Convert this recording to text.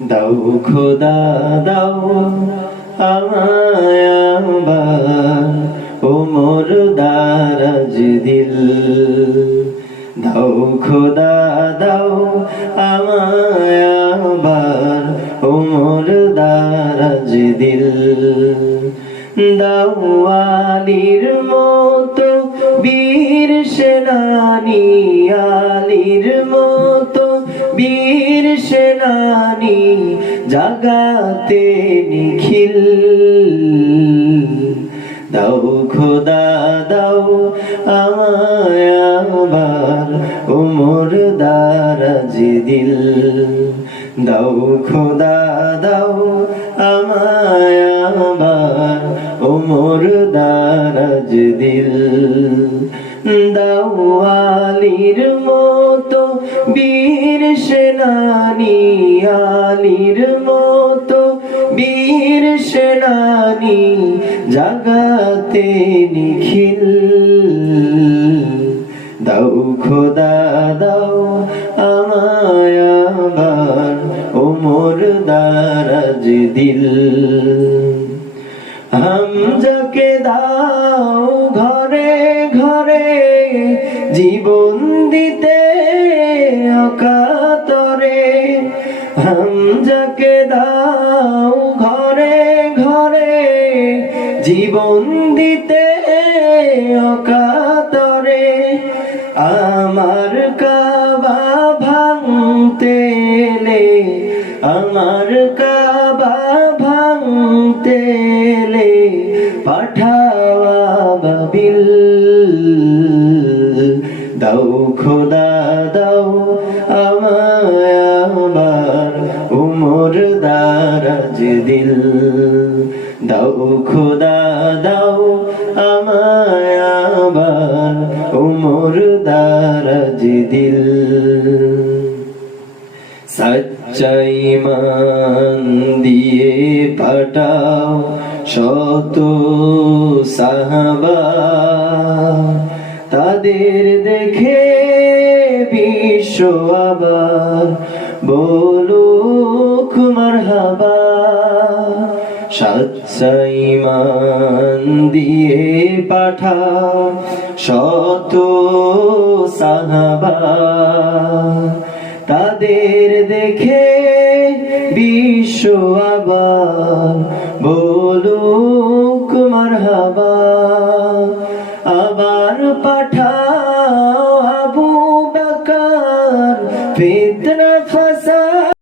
দাও খোদা দাও আমায় আবার ওমর দারাজ দিল। দাও খোদা দাও আমায় আবার ওমর দারাজ দিল। দাও আলীর মতো বীর সেনানী, আলীর মতো বীর সেনানী জাগাতে নিখিল। দাও খোদা দাও আমায় আবার ওমর দারাজ দিল। দাও খোদা দাও আমায় আবার ওমর দারাজ দিল। দাও আলীর মতো বীর সেনানী, আলীর মতো বীর সেনানী জাগাতে নিখিল। দাও খোদা দাও আমায় আবার ওমর দারাজ দিল। হামজাকে দাও ঘরে ঘরে জীবন দিতে অকাতরে। হামজাকে দাও ঘরে ঘরে জীবন দিতে অকাতরে। আমার কাবা ভাঙতে এলে, আমার কাবা ভাঙতে এলে পাঠাওয়া বাবিল। দাও খোদা দাও আমায় আবার ওমর দারাজ দিল। দাও খোদা দাও আমায় আবার ওমর দারাজ দিল। সচ্চা ঈমান দিয়ে পাঠাও শত সাহাবা, তাদের দেখে বিশ্ব আবার বলুক মারহাবা। সচ্চা ঈমান দিয়ে পাঠাও শত সাহাবা, তাদের দেখে বিশ্ব আবার